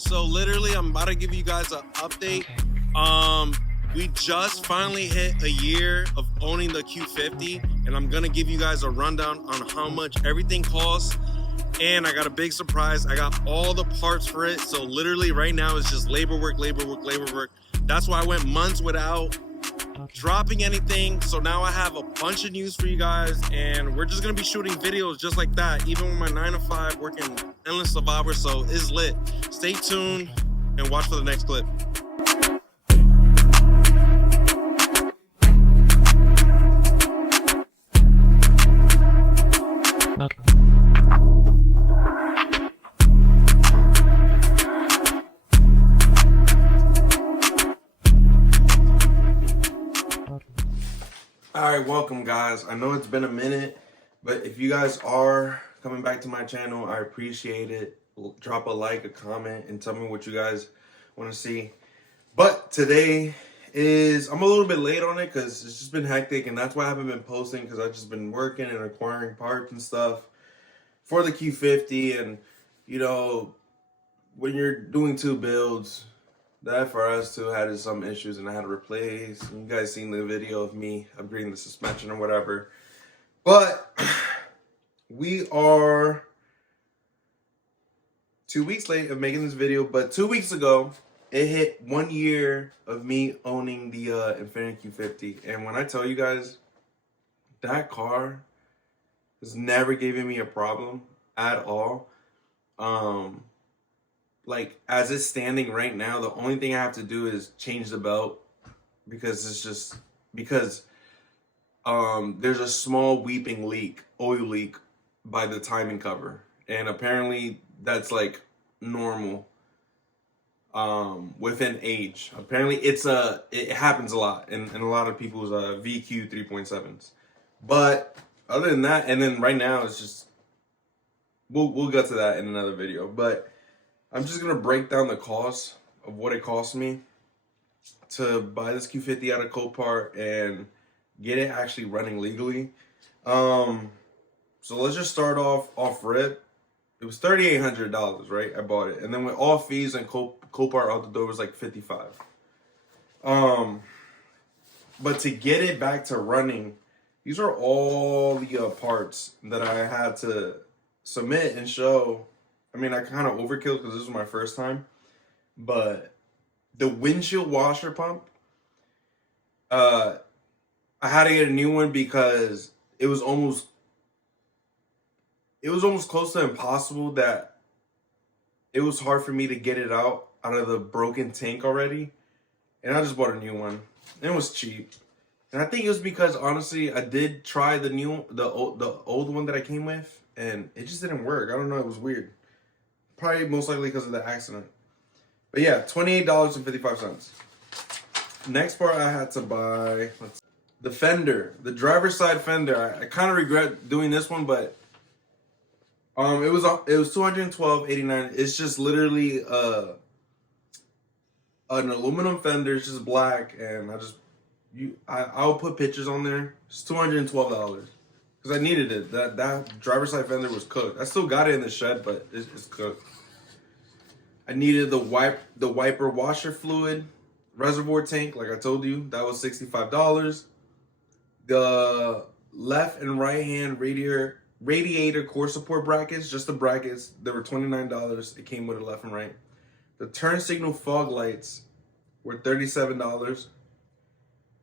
So literally, I'm about to give you guys an update. We just finally hit a year of owning the Q50, and I'm gonna give you guys a rundown on how much everything costs. And I got a big surprise. I got all the parts for it. So literally right now it's just labor work. That's why I went months without dropping anything. So now I have a bunch of news for you guys, and we're just gonna be shooting videos just like that, even with my 9 to 5 working endless of hours. So it's lit. Stay tuned and watch for the next clip. All right, welcome guys. I know it's been a minute, but if you guys are coming back to my channel, I appreciate it. Drop a like, a comment, and tell me what you guys want to see. But today I'm a little bit late on it because it's just been hectic, and that's why I haven't been posting, because I've just been working and acquiring parts and stuff for the Q50. And you know, when you're doing two builds, the FRS2 had some issues and I had to replace. You guys seen the video of me upgrading the suspension or whatever. But we are 2 weeks late of making this video. But 2 weeks ago, it hit 1 year of me owning the Infiniti Q50. And when I tell you guys, that car has never given me a problem at all. Like, as it's standing right now, the only thing I have to do is change the belt, because there's a small weeping leak, oil leak, by the timing cover, and apparently that's like normal within age. Apparently it happens a lot in a lot of people's VQ 3.7s. But other than that, and then right now it's just, we'll get to that in another video. But I'm just gonna break down the cost of what it cost me to buy this Q50 out of Copart and get it actually running legally. So let's just start off rip. It was $3,800, right? I bought it, and then with all fees and Copart out the door was like $55. But to get it back to running, these are all the parts that I had to submit and show. I mean, I kind of overkill because this was my first time, but the windshield washer pump, I had to get a new one because it was almost close to impossible, that it was hard for me to get it out of the broken tank already. And I just bought a new one. And it was cheap. And I think it was because, honestly, I did try the old one that I came with, and it just didn't work. I don't know, it was weird. Probably most likely because of the accident. But yeah, $28.55. Next part I had to buy, the fender, the driver's side fender. I kind of regret doing this one, but it was $212.89. It's just literally an aluminum fender. It's just black, and I'll put pictures on there. It's $212 because I needed it. That driver's side fender was cooked. I still got it in the shed, but it's cooked. I needed the wiper washer fluid, reservoir tank, like I told you, that was $65. The left and right hand radiator core support brackets, just the brackets, they were $29. It came with a left and right. The turn signal fog lights were $37.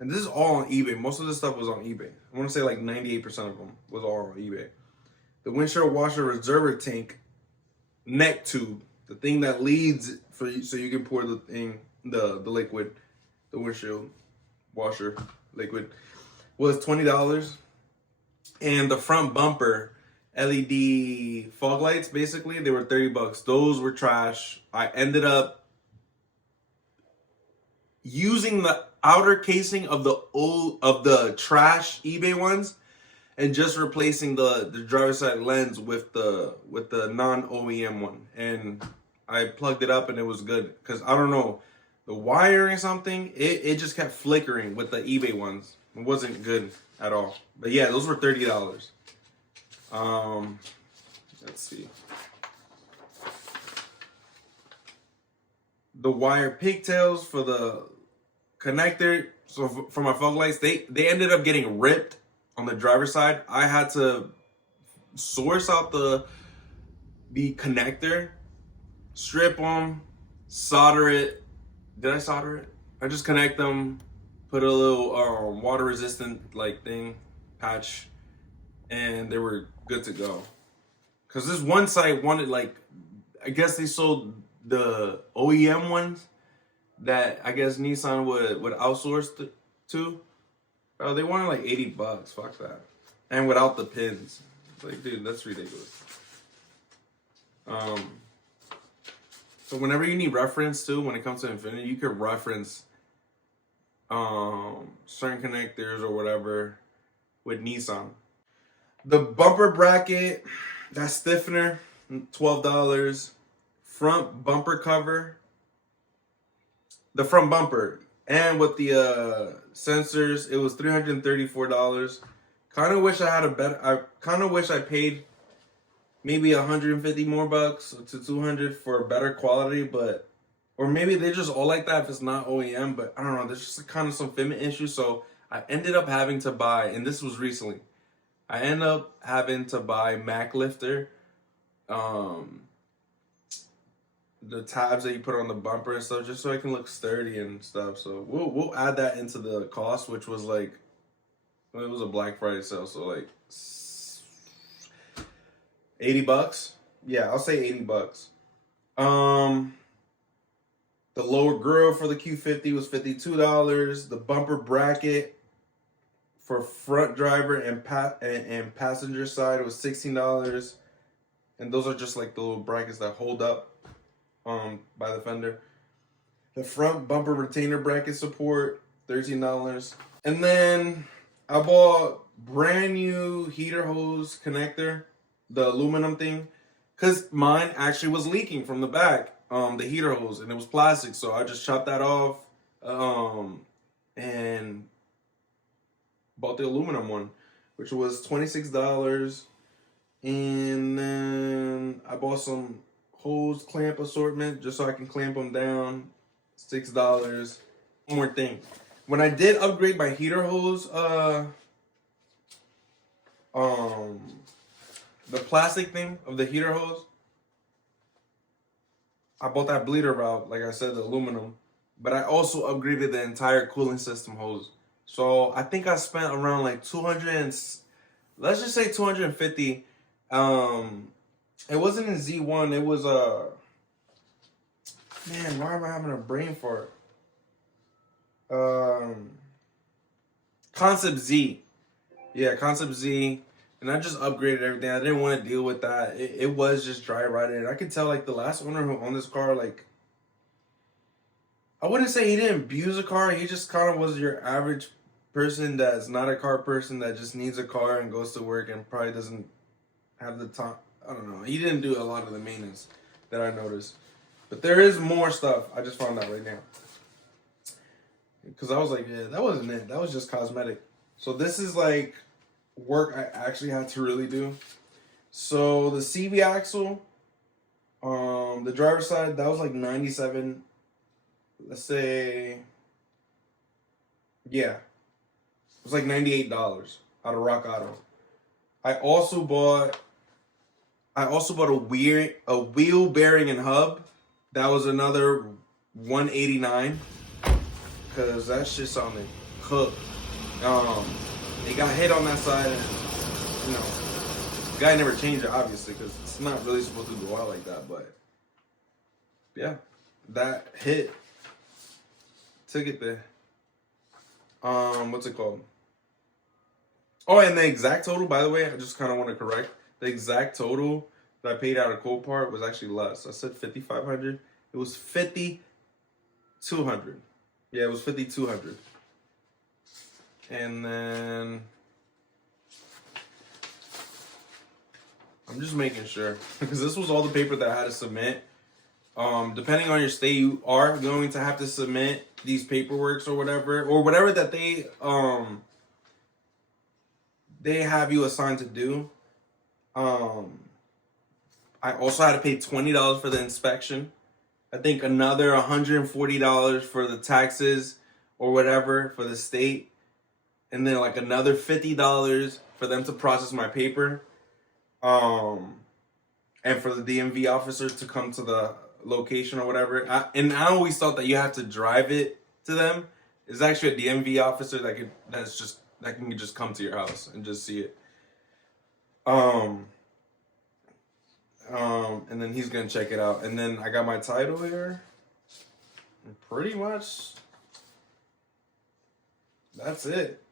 And this is all on eBay. Most of this stuff was on eBay. I want to say like 98% of them was all on eBay. The windshield washer reservoir tank neck tube, the thing that leads for you so you can pour the liquid, the windshield washer liquid, was $20. And the front bumper LED fog lights, basically, they were $30. Those were trash. I ended up using the outer casing of the trash eBay ones and just replacing the driver's side lens with the non-OEM one. And I plugged it up and it was good, because I don't know, the wiring or something, it just kept flickering with the eBay ones. It wasn't good at all. But yeah, those were $30. Let's see. the wire pigtails for the connector. So for my fog lights, they ended up getting ripped on the driver's side. I had to source out the connector, strip them, solder it. Did I solder it? I just connect them, put a little water resistant like thing, patch, and they were good to go. Cause this one site wanted, like, I guess they sold the OEM ones that I guess Nissan would outsource to. Oh, they wanted like $80. Fuck that. And without the pins. Like, dude, that's ridiculous. So whenever you need reference too, when it comes to Infiniti, you could reference certain connectors or whatever with Nissan. The bumper bracket, that stiffener, $12. Front bumper cover, the front bumper, and with the sensors, it was $334. Kind of wish I had a better. I kind of wish I paid maybe 150 more bucks to 200 for better quality, but or maybe they're just all like that if it's not OEM. But I don't know. There's just kind of some fitment issues, so I ended up having to buy, and this was recently. I ended up having to buy Mac Lifter. The tabs that you put on the bumper and stuff, just so it can look sturdy and stuff. So we'll add that into the cost, which was like, it was a Black Friday sale, so like $80. Yeah, I'll say $80. The lower grill for the Q50 was $52. The bumper bracket for front driver and passenger side was $16. And those are just like the little brackets that hold up by the fender. The front bumper retainer bracket support, $13. And then I bought brand new heater hose connector, the aluminum thing, because mine actually was leaking from the back, the heater hose, and it was plastic, so I just chopped that off and bought the aluminum one, which was $26. And then I bought some hose clamp assortment just so I can clamp them down, $6. One more thing, when I did upgrade my heater hose, the plastic thing of the heater hose, I bought that bleeder valve, like I said, the aluminum, but I also upgraded the entire cooling system hose. So I think I spent around like 200 and let's just say 250. It wasn't in Z1. It was man, why am I having a brain fart? Concept Z. Yeah, Concept Z. And I just upgraded everything. I didn't want to deal with that. It was just dry rotted. I could tell like the last owner who owned this car, like, I wouldn't say he didn't abuse a car. He just kind of was your average person that's not a car person that just needs a car and goes to work and probably doesn't have the time. I don't know. He didn't do a lot of the maintenance that I noticed. But there is more stuff. I just found out right now. Because I was like, yeah, that wasn't it. That was just cosmetic. So this is like work I actually had to really do. So the CV axle, the driver's side, that was like 97. Let's say, yeah, it was like $98 out of Rock Auto. I also bought a wheel bearing and hub. That was another $189 because that shit sounded cooked. It got hit on that side, and you know, the guy never changed it obviously because it's not really supposed to go out like that. But yeah, that hit took it there. What's it called? Oh, and the exact total, by the way, I just kind of want to correct. The exact total that I paid out of Copart was actually less. I said $5,500. It was $5,200. Yeah, it was $5,200. And then I'm just making sure because this was all the paper that I had to submit. Depending on your state, you are going to have to submit these paperworks or whatever that they have you assigned to do. I also had to pay $20 for the inspection I think another $140 for the taxes or whatever for the state, and then like another $50 for them to process my paper, and for the DMV officers to come to the location or whatever. And I always thought that you have to drive it to them. It's actually a DMV officer that can just come to your house and just see it. And then he's gonna check it out. And then I got my title here. And pretty much that's it.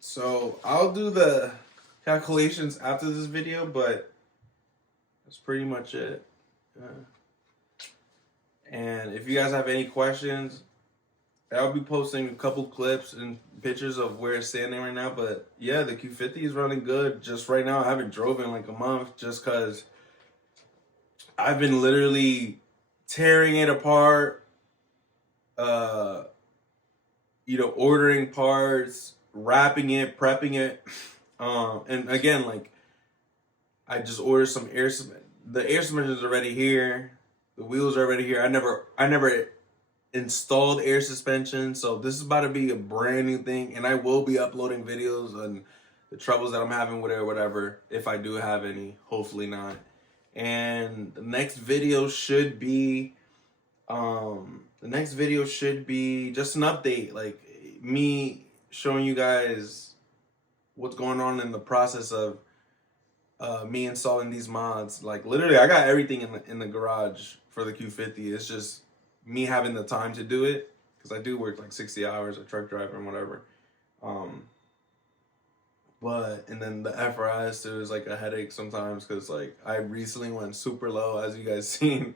So I'll do the calculations after this video, but that's pretty much it. And if you guys have any questions, I'll be posting a couple clips and pictures of where it's standing right now. But yeah, the Q50 is running good. Just right now, I haven't drove in like a month just because I've been literally tearing it apart, ordering parts, wrapping it, prepping it. And again, like, I just ordered some air suspension. The air suspension is already here. The wheels are already here. I never installed air suspension, so this is about to be a brand new thing, and I will be uploading videos on the troubles that I'm having with it or whatever, if I do have any. Hopefully not. And the next video should be just an update, like me showing you guys what's going on in the process of me installing these mods. Like literally, I got everything in the garage for the Q50. It's just me having the time to do it, because I do work like 60 hours, a truck driver and whatever. And then the FRS too is like a headache sometimes, because like I recently went super low, as you guys seen.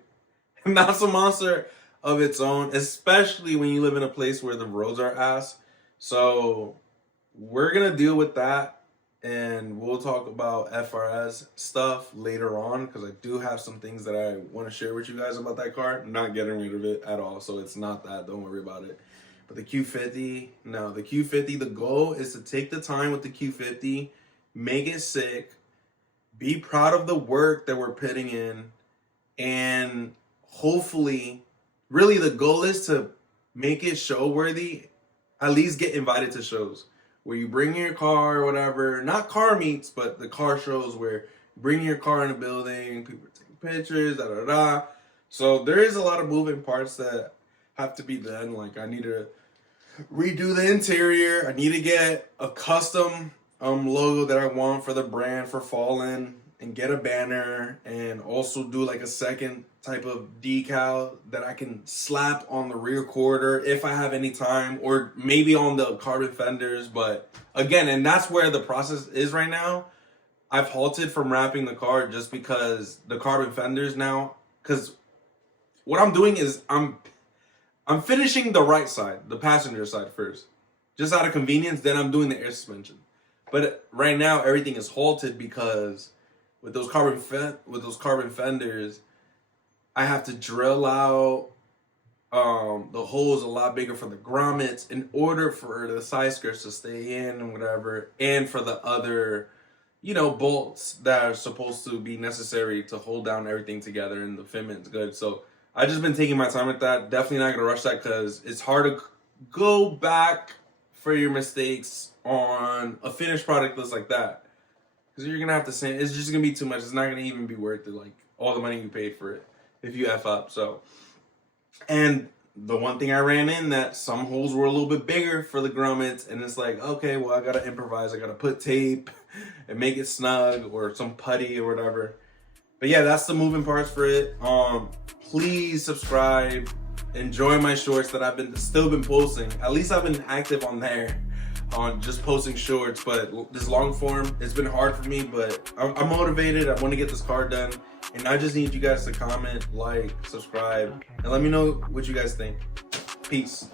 And that's a monster of its own, especially when you live in a place where the roads are ass. So we're gonna deal with that, and we'll talk about FRS stuff later on, because I do have some things that I want to share with you guys about that car. I'm not getting rid of it at all, so it's not that. Don't worry about it. But the Q50, no, the Q50, the goal is to take the time with the Q50, make it sick, be proud of the work that we're putting in, and hopefully, really the goal is to make it show worthy, at least get invited to shows where you bring your car or whatever, not car meets, but the car shows where you bring your car in a building, people are taking pictures, da-da-da. So there is a lot of moving parts that have to be done. Like I need to redo the interior. I need to get a custom logo that I want for the brand for Fallen, and get a banner, and also do like a second type of decal that I can slap on the rear quarter if I have any time, or maybe on the carbon fenders. But again, and that's where the process is right now. I've halted from wrapping the car just because the carbon fenders now, because what I'm doing is I'm finishing the right side, the passenger side first, just out of convenience. Then I'm doing the air suspension. But right now everything is halted because with those carbon fenders, I have to drill out the holes a lot bigger for the grommets in order for the side skirts to stay in and whatever, and for the other, bolts that are supposed to be necessary to hold down everything together, and the fitment's good. So I've just been taking my time with that. Definitely not gonna rush that, because it's hard to go back for your mistakes on a finished product that's like that. Because you're gonna have to say it's just gonna be too much. It's not gonna even be worth it, like all the money you paid for it, if you F up. So, and the one thing I ran in, that some holes were a little bit bigger for the grommets, and it's like, okay, well, I gotta improvise. I gotta put tape and make it snug, or some putty or whatever. But yeah, that's the moving parts for it. Please subscribe. Enjoy my shorts that I've still been posting. At least I've been active on there, on just posting shorts. But this long form, it's been hard for me, but I'm motivated. I want to get this car done, and I just need you guys to comment, like, subscribe, and let me know what you guys think. Peace.